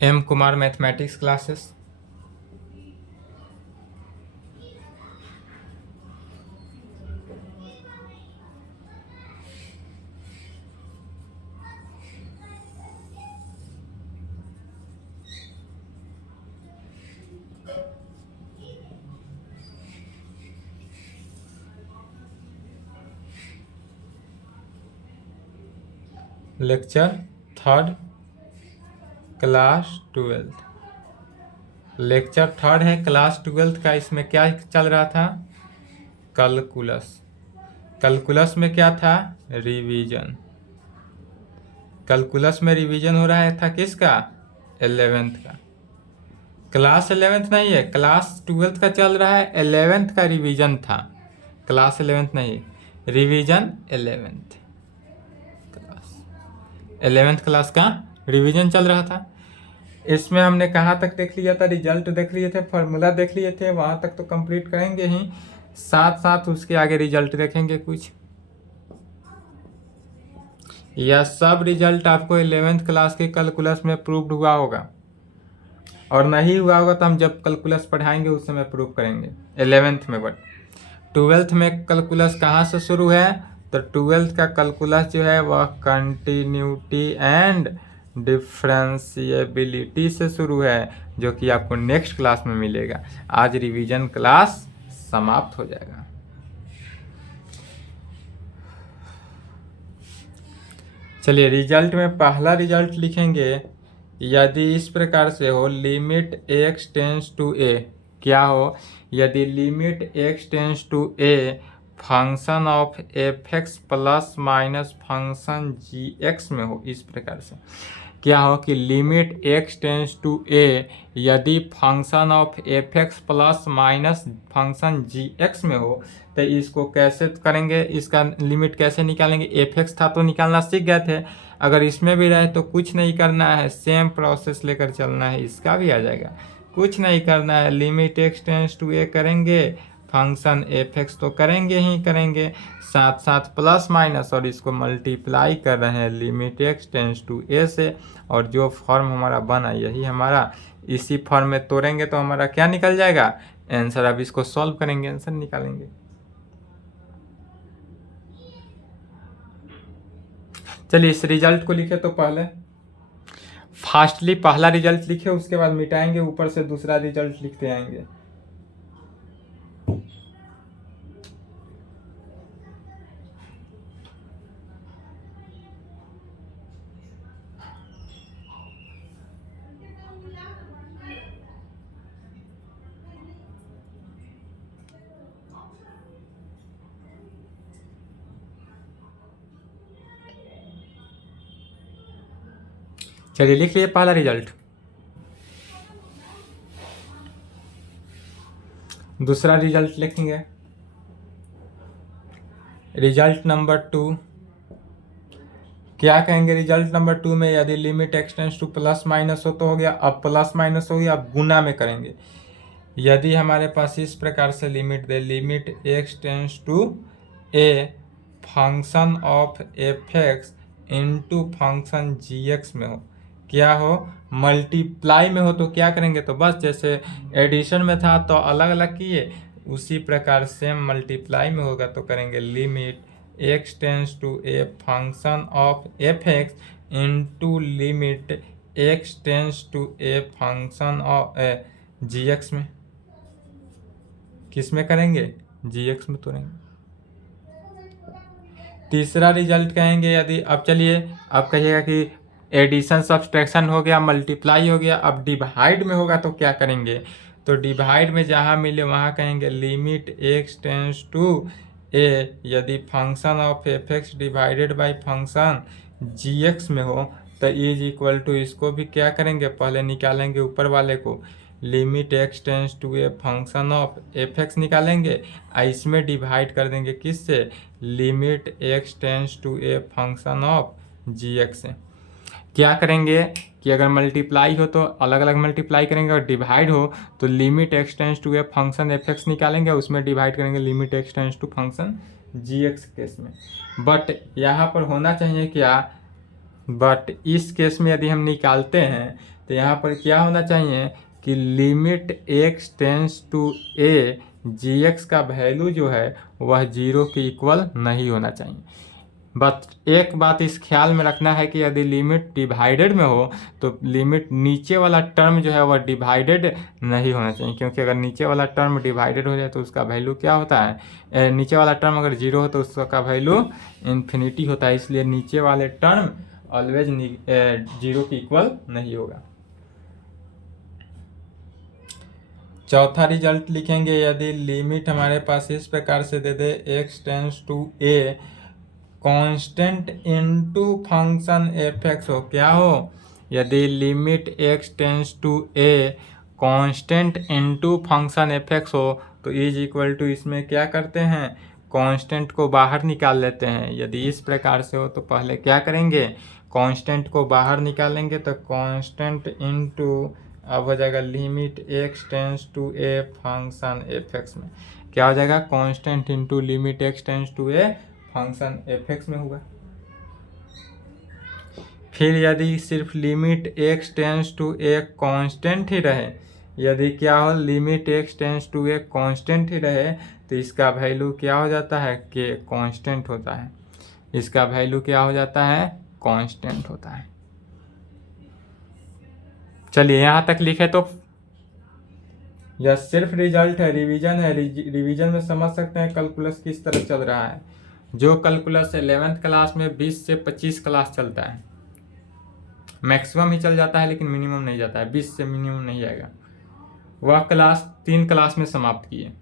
M Kumar mathematics classes. Lecture third, class twelfth. Lecture third है class twelfth का। इसमें क्या चल रहा था? कैलकुलस। कैलकुलस में क्या था? रिवीजन। कैलकुलस में रिवीजन हो रहा था किसका? 11th का। क्लास 11th नहीं है, क्लास 12th का चल रहा है। 11th का रिवीजन था, क्लास 11th नहीं, revision 11th class. 11th class का रिवीजन चल रहा था। इसमें हमने कहाँ तक देख लिया था? रिजल्ट देख लिए थे, फार्मूला देख लिए थे, वहाँ तक तो कंप्लीट करेंगे ही, साथ साथ उसके आगे रिजल्ट देखेंगे कुछ। यह सब रिजल्ट आपको 11th क्लास के कैलकुलस में प्रूव्ड हुआ होगा, और नहीं हुआ होगा तो हम जब कैलकुलस पढ़ाएंगे उस समय प्रूव करेंगे 11th में। बट 12th में कैलकुलस कहाँ से शुरू है? तो 12th का कैलकुलस जो है वह कंटिन्यूटी एंड डिफरेंशिएबिलिटी से शुरू है, जो कि आपको नेक्स्ट क्लास में मिलेगा। आज रिवीजन क्लास समाप्त हो जाएगा। चलिए, रिजल्ट में पहला रिजल्ट लिखेंगे, यदि इस प्रकार से हो, limit x tends to a। क्या हो? यदि limit x tends to a function of f(x) plus minus function g(x) में हो। इस प्रकार से क्या हो कि limit x tends to a यदि function of f(x) plus minus function g(x) में हो, तो इसको कैसे करेंगे? इसका लिमिट कैसे निकालेंगे? f(x) था तो निकालना सीख गए थे। अगर इसमें भी रहे तो कुछ नहीं करना है, सेम प्रोसेस लेकर चलना है, इसका भी आ जाएगा। कुछ नहीं करना है, limit x tends to a करेंगे, फंक्शन f(x) तो करेंगे ही करेंगे, साथ साथ प्लस माइनस, और इसको मल्टीप्लाई कर रहे हैं limit x tends to a से, और जो फॉर्म हमारा बना यही हमारा। इसी फॉर्म में तोड़ेंगे तो हमारा क्या निकल जाएगा? आंसर। अब इसको सॉल्व करेंगे, आंसर निकालेंगे। चलिए, इस रिजल्ट को लिखे तो पहले फास्टली पहला रिजल्ट लिखे, उसके बाद मिटाएंगे, ऊपर से दूसरा रिजल्ट लिखते आएंगे। चलिए, लिख लिए पहला रिजल्ट। दूसरा रिजल्ट लिखेंगे, रिजल्ट नंबर 2। क्या कहेंगे रिजल्ट नंबर 2 में? यदि limit x tends two plus minus हो तो हो गया, अब प्लस माइनस हो गया, अब गुना में करेंगे। यदि हमारे पास इस प्रकार से लिमिट दे, limit x tends to a function of f(x) into function g(x) में हो, क्या हो? मल्टीप्लाई में हो तो क्या करेंगे? तो बस जैसे एडिशन में था तो अलग अलग किए, उसी प्रकार सेम मल्टीप्लाई में होगा तो करेंगे limit x tends to a function of f(x) into limit x tends to a function of g(x) में। किस में करेंगे? g(x) में तोड़ेंगे। तीसरा रिजल्ट कहेंगे, यदि अब चलिए, अब कहिएगा कि एडिशन सब्सट्रैक्शन हो गया, मल्टीप्लाई हो गया, अब डिवाइड में होगा तो क्या करेंगे? तो डिवाइड में जहाँ मिले वहाँ कहेंगे limit x tends to a यदि function of f(x) divided by function g(x) में हो तो इज इक्वल टू, इसको भी क्या करेंगे? पहले निकालेंगे ऊपर वाले को, limit x tends to a function of f(x) निकालेंगे, इसमें डिवाइड कर देंगे किससे? Limit x tends to a function of g(x) से। क्या करेंगे कि अगर मल्टीप्लाई हो तो अलग अलग मल्टीप्लाई करेंगे, और डिवाइड हो तो limit x tends to a function f(x) निकालेंगे, उसमें डिवाइड करेंगे limit x tends to function g(x) case में। बट यहाँ पर होना चाहिए क्या? बट इस केस में यदि हम निकालते हैं तो यहाँ पर क्या होना चाहिए कि limit x tends to a gx का वैल्यू जो है वह 0 के इक्वल नहीं होना चाहिए। बस एक बात इस ख्याल में रखना है कि यदि लिमिट डिवाइडेड में हो तो लिमिट नीचे वाला टर्म जो है वह डिवाइडेड नहीं होना चाहिए, क्योंकि अगर नीचे वाला टर्म डिवाइडेड हो जाए तो उसका वैल्यू क्या होता है, नीचे वाला टर्म अगर 0 हो तो उसका वैल्यू इन्फिनिटी होता है। इसलिए नीचे वाले टर्म ऑलवेज 0 के इक्वल नहीं होगा। चौथा रिजल्ट लिखेंगे, यदि लिमिट हमारे पास इस प्रकार से दे दे x tends to a constant into function f(x) हो, क्या हो, यदि limit x tends to a constant into function f(x) हो तो इज इक्वल टू इसमें क्या करते हैं, कांस्टेंट को बाहर निकाल लेते हैं। यदि इस प्रकार से हो तो पहले क्या करेंगे, कांस्टेंट को बाहर निकालेंगे तो कांस्टेंट इनटू अब हो जाएगा limit x tends to a function f(x) में क्या हो जाएगा, constant into limit x tends to a function f(x) में होगा। फिर यदि सिर्फ limit x tends to a constant ही रहे, यदि क्या हो limit x tends to a constant ही रहे तो इसका वैल्यू क्या हो जाता है, k कांस्टेंट होता है। इसका वैल्यू क्या हो जाता है, कांस्टेंट होता है। चलिए यहाँ तक लिखे तो यह सिर्फ रिजल्ट है, रिवीजन है। रिवीजन में समझ सकते हैं कैलकुलस किस तरह चल रहा है। जो कैलकुलस 11th क्लास में 20 से 25 क्लास चलता है, मैक्सिमम ही चल जाता है लेकिन मिनिमम नहीं जाता है, 20 से मिनिमम नहीं जाएगा, वह क्लास 3 क्लास में समाप्त किए।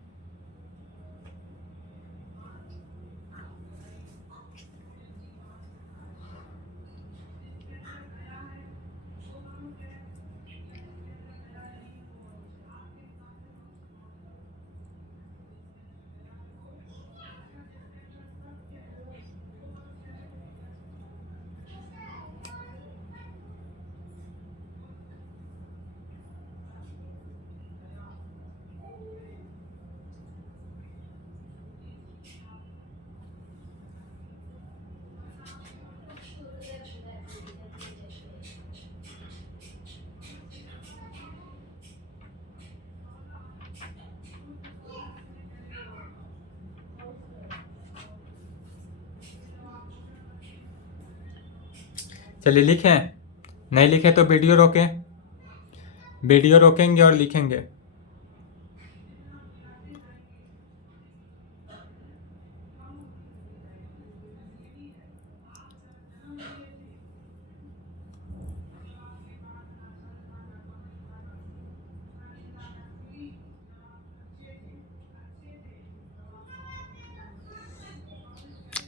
चलिए लिखें, नहीं लिखे तो वीडियो रोकें, वीडियो रोकेंगे और लिखेंगे।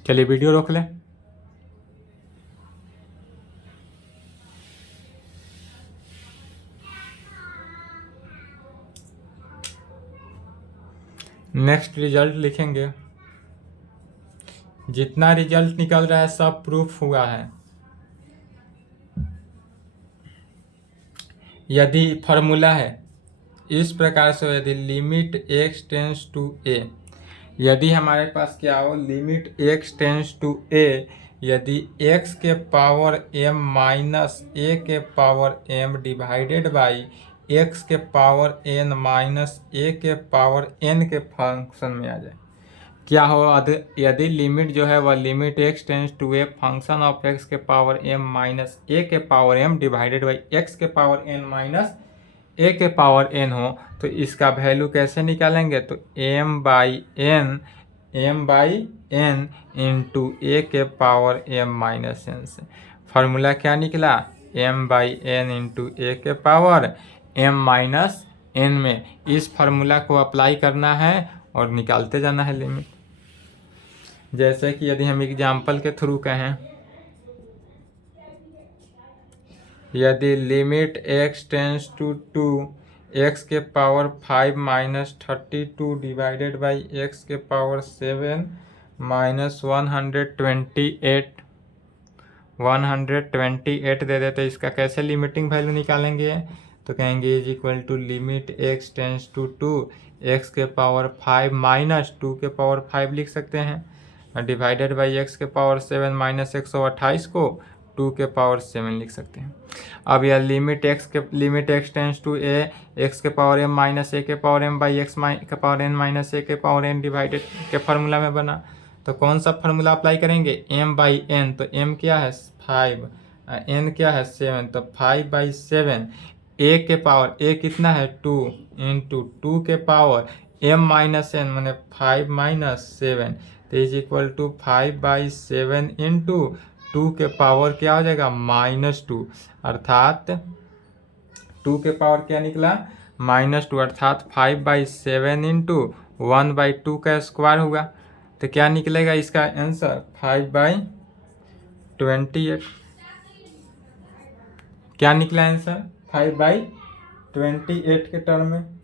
चलिए वीडियो रोक लें। नेक्स्ट रिजल्ट लिखेंगे। जितना रिजल्ट निकल रहा है सब प्रूफ हुआ है। यदि फॉर्मूला है इस प्रकार से, यदि limit x tends to a, यदि हमारे पास क्या हो limit x tends to a, यदि x के पावर m माइनस a के power m divided by x के पावर n माइनस a के पावर n के फंक्शन में आ जाए, क्या हो, यदि लिमिट जो है वह limit x tends to a function of x के पावर m माइनस a के power m divided by x के पावर n माइनस a के पावर n हो तो इसका वैल्यू कैसे निकालेंगे, तो m by n into a के पावर m माइनस n से। फार्मूला क्या निकला, m by n into a के पावर m माइनस n में इस फार्मूला को अप्लाई करना है और निकालते जाना है लिमिट। जैसे कि यदि हम एग्जाम्पल के थ्रू कहें, यदि limit x tends to 2 x के power 5 minus 32 divided by x के पावर 7 माइनस 128 दे देते, इसका कैसे लिमिटिंग वैल्यू निकालेंगे, तो कहेंगे is equal to limit x tends to 2 x के पावर 5 माइनस 2 के पावर 5 लिख सकते हैं, डिवाइडेड बाई x के पावर 7 माइनस 128 को 2 के पावर 7 लिख सकते हैं। अब यह limit x tends to a x के पावर एम माइनस ए के पावर एम बाई एक्स के पावर एन माइनस ए के पावर एन डिवाइडेड के फार्मूला में बना। तो कौन सा फार्मूला अप्लाई करेंगे, एम बाई एन। तो एम क्या है 5, एन क्या है 7, तो 5/7 ए के पावर ए कितना है 2 इंटू 2 के पावर एम माइनस एन मैंने 5 - 7 तो इज इक्वल टू 5/7 इंटू 2 के पावर क्या हो जाएगा -2, अर्थात 2 के पावर क्या निकला -2, अर्थात 5/7 इंटू 1/2 का स्क्वायर हुआ। तो क्या निकलेगा इसका आंसर 5/28। क्या निकला आंसर 5/28 के टर्म में।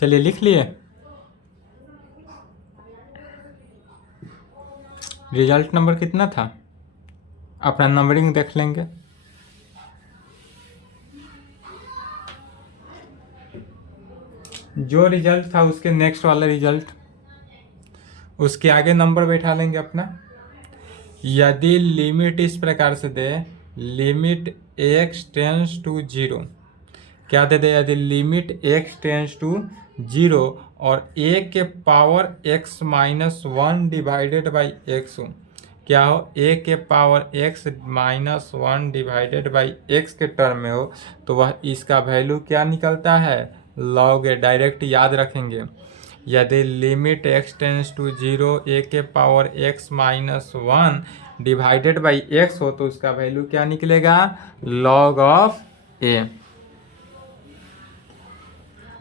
चलिए लिख लिए। रिजल्ट नंबर कितना था, अपना नंबरिंग देख लेंगे। जो रिजल्ट था उसके नेक्स्ट वाला रिजल्ट, उसके आगे नंबर बैठा लेंगे अपना। यदि लिमिट इस प्रकार से दे, लिमिट x टेंस टू 0, क्या दे दे, यदि लिमिट x टेंस टू 0 और a के power x -1 divided by x हो, क्या हो a के power x -1 divided by x के टर्म में हो, तो वह इसका वैल्यू क्या निकलता है लॉग ए। डायरेक्ट याद रखेंगे। यदि limit x tends to 0 a के power x -1 divided by x हो, तो उसका वैल्यू क्या निकलेगा log of a,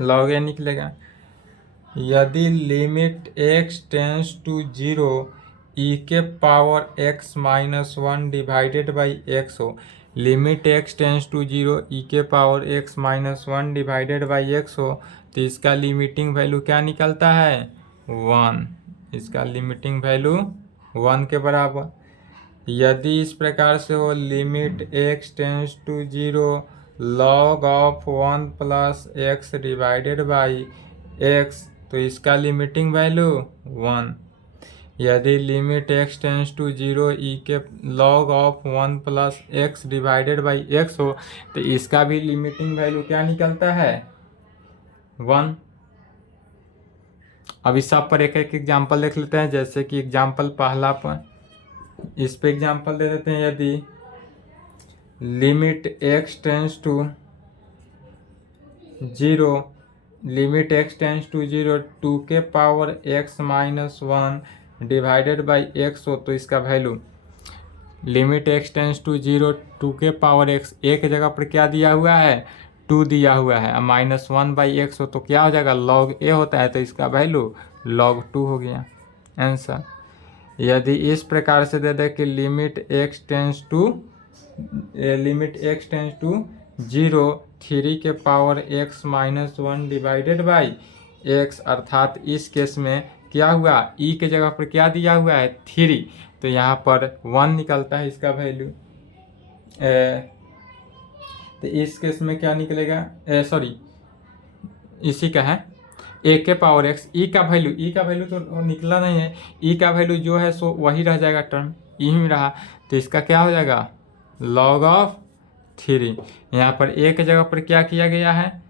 log a निकलेगा। यदि limit x tends to 0 e के power x -1 divided by x हो, limit x tends to 0 e के power x -1 divided by x हो, तो इसका लिमिटिंग वैल्यू क्या निकलता है 1, इसका लिमिटिंग वैल्यू 1 के बराबर। यदि इस प्रकार से हो limit x tends to 0 log of 1 plus x divided by x, तो इसका लिमिटिंग वैल्यू 1। यदि limit x tends to 0 e के log of 1 plus x divided by x हो, तो इसका भी लिमिटिंग वैल्यू क्या निकलता है 1। अब इस सब पर एक एक एग्जाम्पल देख लेते हैं। जैसे कि एग्जाम्पल पहला पर, इस पे एग्जाम्पल दे देते हैं। यदि limit x tends to 0, limit x tends to 0 2 के power x -1 divided by x हो, तो इसका value limit x tends to 0 2 के पावर x, एक जगह पर क्या दिया हुआ है 2 दिया हुआ है, -1/x हो, तो क्या हो जाएगा log a होता है, तो इसका वैल्यू log 2 हो गया आंसर। यदि इस प्रकार से दे दे कि लिमिट x टेंस टू 0 3 के power x -1 divided by x, अर्थात इस केस में क्या हुआ e के जगह पर क्या दिया हुआ है 3, तो यहाँ पर 1 निकलता है इसका वैल्यू। तो इस केस में क्या निकलेगा, सॉरी इसी का है a के पावर x, e का वैल्यू तो निकला नहीं है, e का वैल्यू जो है सो वही रह जाएगा, टर्म e में रहा, तो इसका क्या हो जाएगा log ऑफ 3। यहाँ पर a के जगह पर क्या किया गया है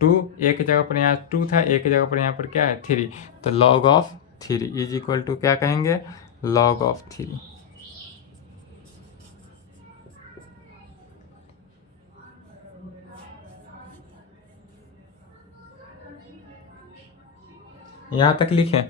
2, a के जगह पर यहाँ 2 था, a के जगह पर यहाँ पर क्या है 3, तो log of 3 is equal to क्या कहेंगे log ऑफ 3। यहाँ तक लिखें।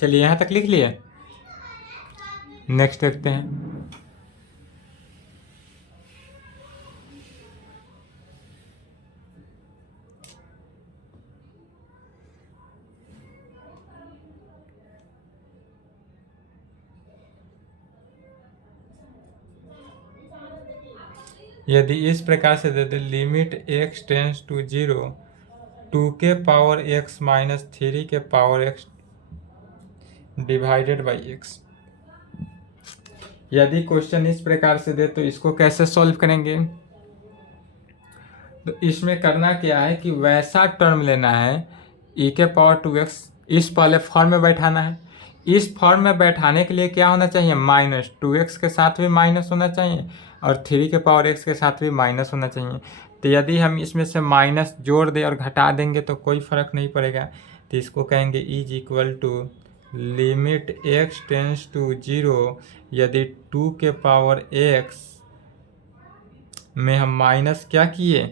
चलिए यहाँ तक लिख लिए। नेक्स्ट देखते हैं। यदि इस प्रकार से दे दे लिमिट x टेंस टू 0 2 के पावर x माइनस 3 के power x divided by x। यदि क्वेश्चन इस प्रकार से दे तो इसको कैसे सॉल्व करेंगे? तो इसमें करना क्या है कि वैसा टर्म लेना है e के पावर 2x, इस वाले फॉर्म में बैठाना है। इस फॉर्म में बैठाने के लिए क्या होना चाहिए? माइनस 2x के साथ भी माइनस होना चाहिए और 3 के पावर x के साथ भी माइनस होना चाहिए। तो यदि हम इसमें से माइनस जोड़ दें और घटा देंगे तो कोई फ़र्क नहीं पड़ेगा। तो इसको कहेंगे is equal to limit x tends to 0 यदि 2 के पावर x में हम माइनस क्या किए?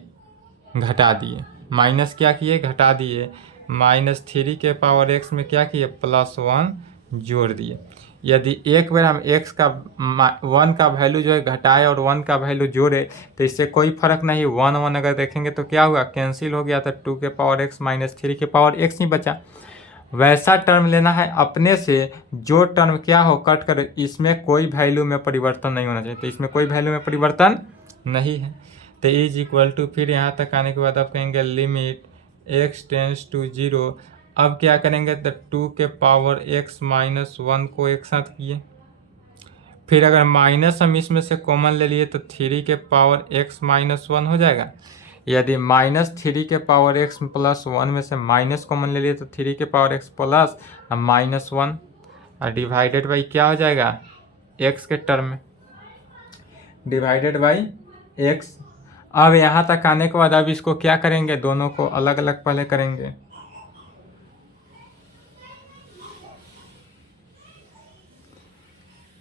घटा दिए। माइनस क्या किए? घटा दिए। माइनस 3 के पावर x में क्या किए? +1 जोड़ दिए। यदि एक बार हम x का 1 का वैल्यू जो है घटाए और 1 का वैल्यू जोड़े तो इससे कोई फर्क नहीं। 1 1 अगर देखेंगे तो क्या हुआ? कैंसिल हो गया। तो 2 के पावर x माइनस 3 के पावर x ही बचा। वैसा टर्म लेना है अपने से जो टर्म क्या हो कट कर, इसमें कोई वैल्यू में परिवर्तन नहीं होना चाहिए। तो इसमें कोई वैल्यू में परिवर्तन नहीं है। तो इज इक्वल टू फिर यहाँ तक आने के बाद आप कहेंगे लिमिट x टेंस टू 0। अब क्या करेंगे? तो 2 के पावर x माइनस 1 को एक साथ किए। फिर अगर माइनस हम इसमें से कॉमन ले लिए तो 3 के पावर x माइनस 1 हो जाएगा। यदि माइनस 3 के पावर x प्लस 1 में से माइनस कॉमन ले लिए तो 3 के पावर x प्लस माइनस 1 और डिवाइडेड बाई क्या हो जाएगा? x के टर्म में डिवाइडेड बाई x। अब यहाँ तक आने के बाद अब इसको क्या करेंगे? दोनों को अलग अलग पहले करेंगे।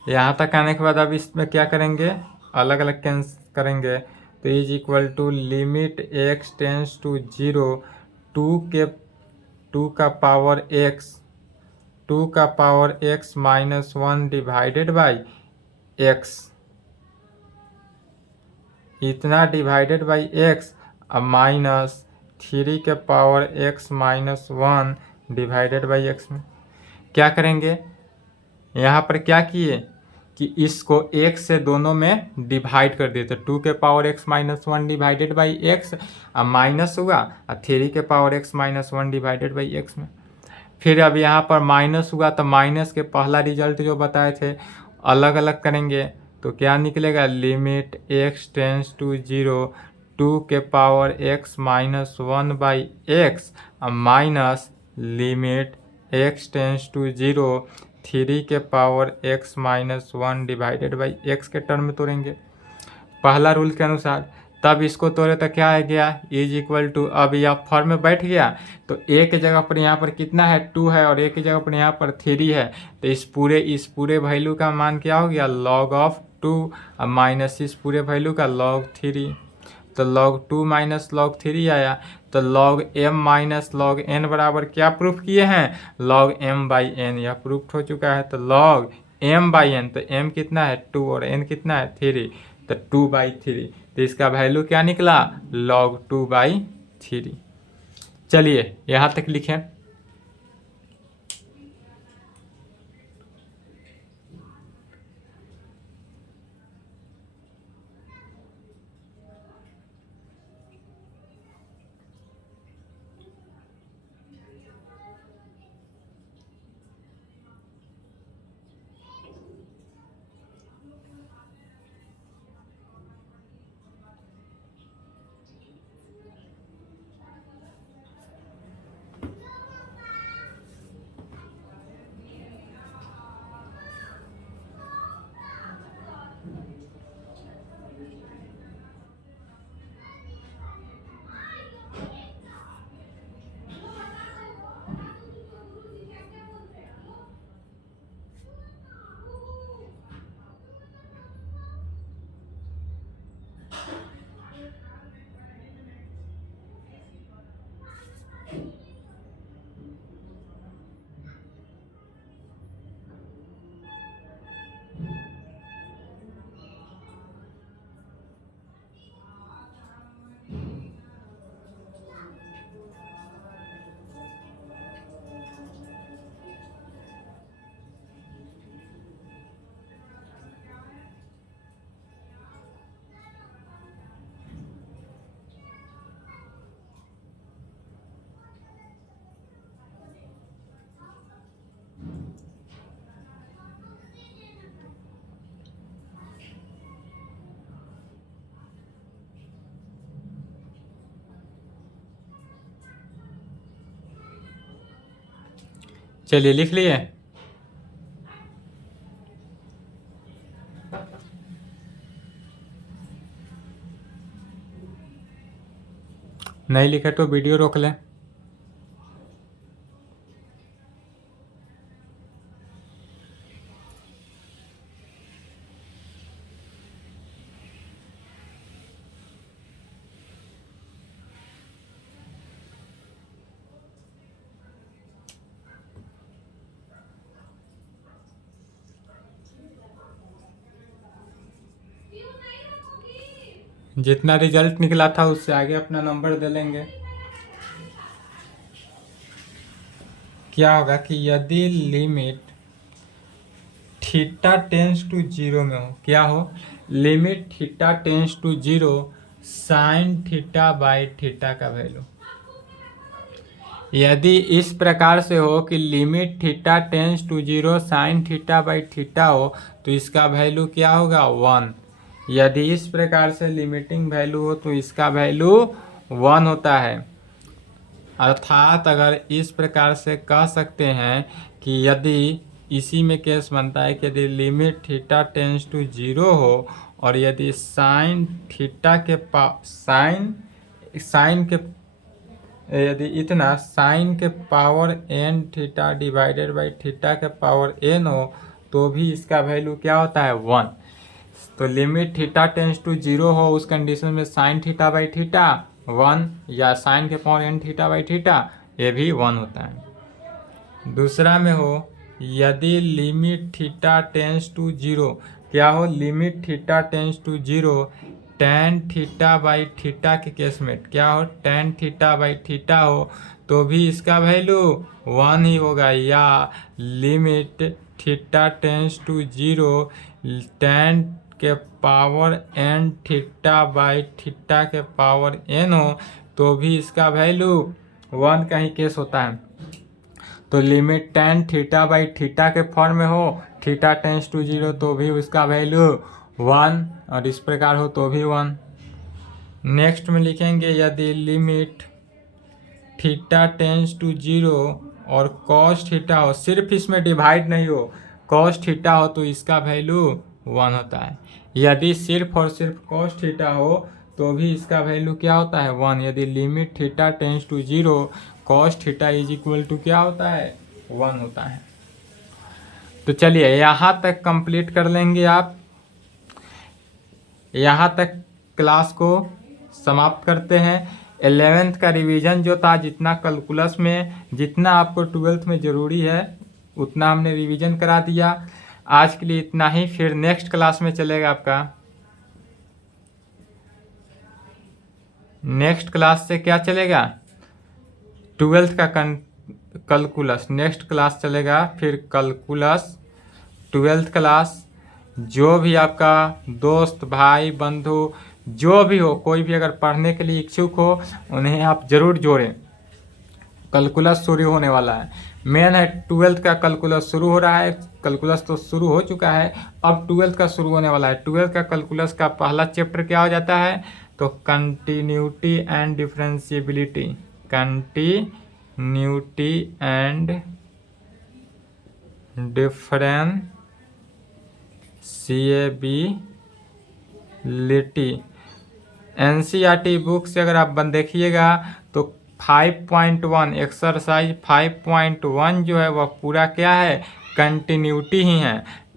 यहाँ तक आने के बाद अब इसमें क्या करेंगे? अलग अलग कैंसिल करेंगे। तो is equal to limit x tends to 0 2 का power x minus 1 divided by x, इतना डिवाइडेड बाई x अब माइनस 3 के power x minus 1 divided by x में क्या करेंगे? यहाँ पर क्या किए कि इसको x से दोनों में डिवाइड कर दिए। तो 2 के power x minus 1 divided by x अब माइनस हुआ और 3 के power x minus 1 divided by x में फिर अब यहाँ पर माइनस हुआ तो माइनस के पहला रिजल्ट जो बताए थे अलग अलग करेंगे तो क्या निकलेगा, लिमिट x टेंस टू 0 2 के power x minus 1 by x minus limit x tends to 0 3 के power x minus 1 divided by x के टर्म में तोड़ेंगे पहला रूल के अनुसार। तब इसको तोड़े तो क्या है गया, इज इक्वल टू, अब यह फॉर्म में बैठ गया तो ए के जगह पर यहाँ पर कितना है 2 है और ए की जगह पर यहाँ पर 3 है तो इस पूरे वैल्यू का मान क्या हो गया log ऑफ 2 और माइनस इस पूरे वैल्यू का log 3 तो log 2 माइनस log 3 आया तो log m minus log n बराबर क्या प्रूफ किए हैं, log m बाई n, यह प्रूफ हो चुका है। तो log m बाई n, तो m कितना है 2 और n कितना है 3 तो 2/3 तो इसका वैल्यू क्या निकला log 2/3। चलिए यहाँ तक लिखें। चलिए लिख लिए। नहीं लिखे तो वीडियो रोक लें। जितना रिजल्ट निकला था उससे आगे अपना नंबर दे लेंगे। क्या होगा कि यदि लिमिट थीटा टेंस टू 0 में हो, क्या हो, limit theta tends to 0 sine theta by theta का वैल्यू, यदि इस प्रकार से हो कि limit theta tends to 0 sine theta by theta हो तो इसका वैल्यू क्या होगा 1। यदि इस प्रकार से लिमिटिंग वैल्यू हो तो इसका वैल्यू 1 होता है। अर्थात अगर इस प्रकार से कह सकते हैं कि यदि इसी में केस बनता है कि यदि लिमिट थीटा टेंस टू 0 हो और यदि साइन थीटा के साइन के यदि इतना साइन के power n theta divided by theta के पावर n हो तो भी इसका वैल्यू क्या होता है 1। तो लिमिट थीटा टेंस टू 0 हो उस कंडीशन में साइन थीटा बाई थीटा 1 या साइन के power n theta by theta ये भी 1 होता है। दूसरा में हो यदि लिमिट थीटा टेंस टू 0, क्या हो, limit theta tends to 0 tan theta by theta के केस में क्या हो, टेन थीटा बाई थीटा हो तो भी इसका वैल्यू 1 ही होगा। या limit theta tends to 0 ten के power n theta by theta के पावर n हो तो भी इसका वैल्यू 1 का ही केस होता है। तो limit tan theta by theta के फॉर्म में हो, थीटा टेंस टू 0 तो भी उसका वैल्यू 1, और इस प्रकार हो तो भी 1। नेक्स्ट में लिखेंगे यदि लिमिट थीटा टेंस टू 0 और कॉस थीटा हो, सिर्फ इसमें डिवाइड नहीं हो, कॉस थीटा हो तो इसका वैल्यू 1 होता है। यदि सिर्फ और सिर्फ कॉस थीटा हो तो भी इसका वैल्यू क्या होता है 1। यदि limit theta tends to 0 cos theta is equal to क्या होता है 1 होता है। तो चलिए यहाँ तक कंप्लीट कर लेंगे आप। यहाँ तक क्लास को समाप्त करते हैं। 11th का रिवीजन जो था, जितना कैलकुलस में, जितना आपको 12th में ज़रूरी है उतना हमने रिवीजन करा दिया। आज के लिए इतना ही, फिर नेक्स्ट क्लास में चलेगा आपका। नेक्स्ट क्लास से क्या चलेगा 12th का कैलकुलस, नेक्स्ट क्लास चलेगा फिर कैलकुलस 12th क्लास। जो भी आपका दोस्त भाई बंधु जो भी हो, कोई भी अगर पढ़ने के लिए इच्छुक हो उन्हें आप ज़रूर जोड़ें। कैलकुलस शुरू होने वाला है, मेन है 12th का कैलकुलस शुरू हो रहा है। कैलकुलस तो शुरू हो चुका है, अब 12th का शुरू होने वाला है। 12th का कैलकुलस का पहला चैप्टर क्या हो जाता है तो continuity and differentiability, continuity and differentiability. NCERT book से अगर आप देखिएगा तो 5.1 एक्सरसाइज 5.1 जो है वह पूरा क्या है कंटिन्यूटी ही है।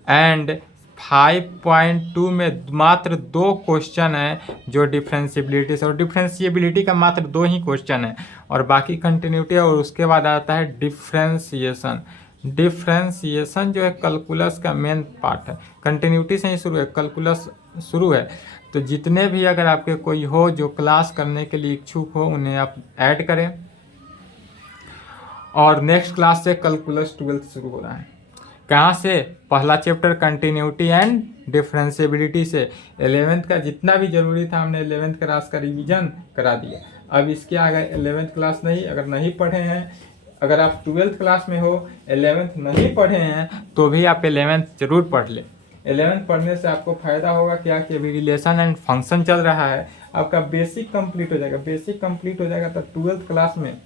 एंड 5.2 में मात्र 2 क्वेश्चन है जो डिफरेंशिएबिलिटी से, और डिफरेंशिएबिलिटी का मात्र 2 ही क्वेश्चन है और बाकी कंटिन्यूटी है। और उसके बाद आता है डिफरेंशिएशन। डिफरेंशिएशन जो है कैलकुलस का मेन पार्ट है, कंटिन्यूटी से ही शुरू है, कैलकुलस शुरू है। तो जितने भी अगर आपके कोई हो जो क्लास करने के लिए इच्छुक हो उन्हें आप ऐड करें। और नेक्स्ट क्लास से कैलकुलस 12th शुरू हो रहा है। कहाँ से, पहला चैप्टर कंटिन्यूटी एंड डिफरेंशिएबिलिटी से। 11th का जितना भी जरूरी था हमने 11th क्लास का रिवीजन करा दिया। अब इसके आगे 11th क्लास नहीं, अगर नहीं पढ़े हैं, अगर आप 12th क्लास में हो 11th नहीं पढ़े हैं तो भी आप 11th जरूर पढ़ लें। 11th पढ़ने से आपको फ़ायदा होगा क्या कि अभी रिलेशन एंड फंक्शन चल रहा है, आपका बेसिक कंप्लीट हो जाएगा। बेसिक कंप्लीट हो जाएगा तो 12th क्लास में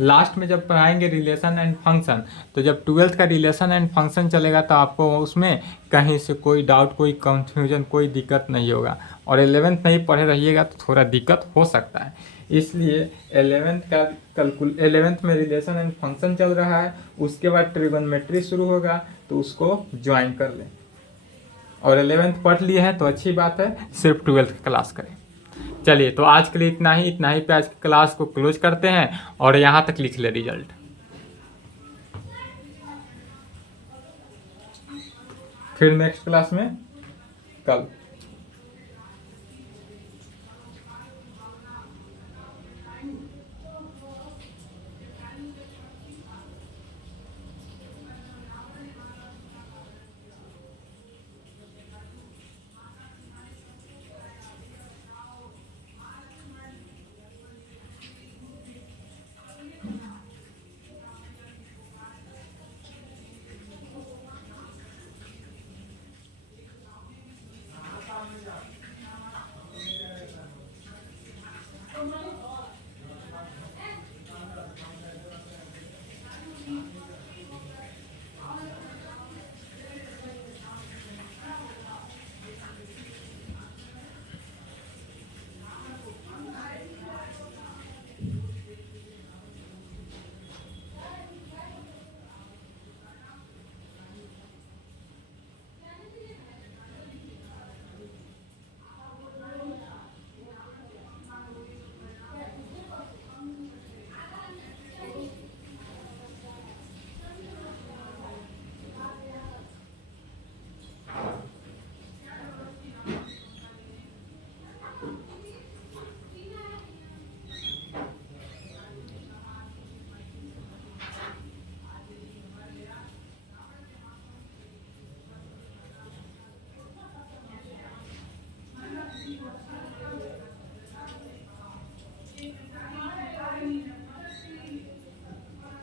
लास्ट में जब पढ़ाएंगे रिलेशन एंड फंक्शन, तो जब 12th का रिलेशन एंड फंक्शन चलेगा तो आपको उसमें कहीं से कोई डाउट, कोई कंफ्यूजन, कोई दिक्कत नहीं होगा। और 11th नहीं पढ़े रहिएगा तो थोड़ा दिक्कत हो सकता है। इसलिए 11th में रिलेशन एंड फंक्शन चल रहा है, उसके बाद ट्रिगोनोमेट्री शुरू होगा तो उसको ज्वाइन कर लें। और 11th पढ़ लिए हैं तो अच्छी बात है, सिर्फ 12th की क्लास करें। चलिए तो आज के लिए इतना ही पे आज की क्लास को क्लोज करते हैं। और यहाँ तक लिख ले रिजल्ट, फिर नेक्स्ट क्लास में कल।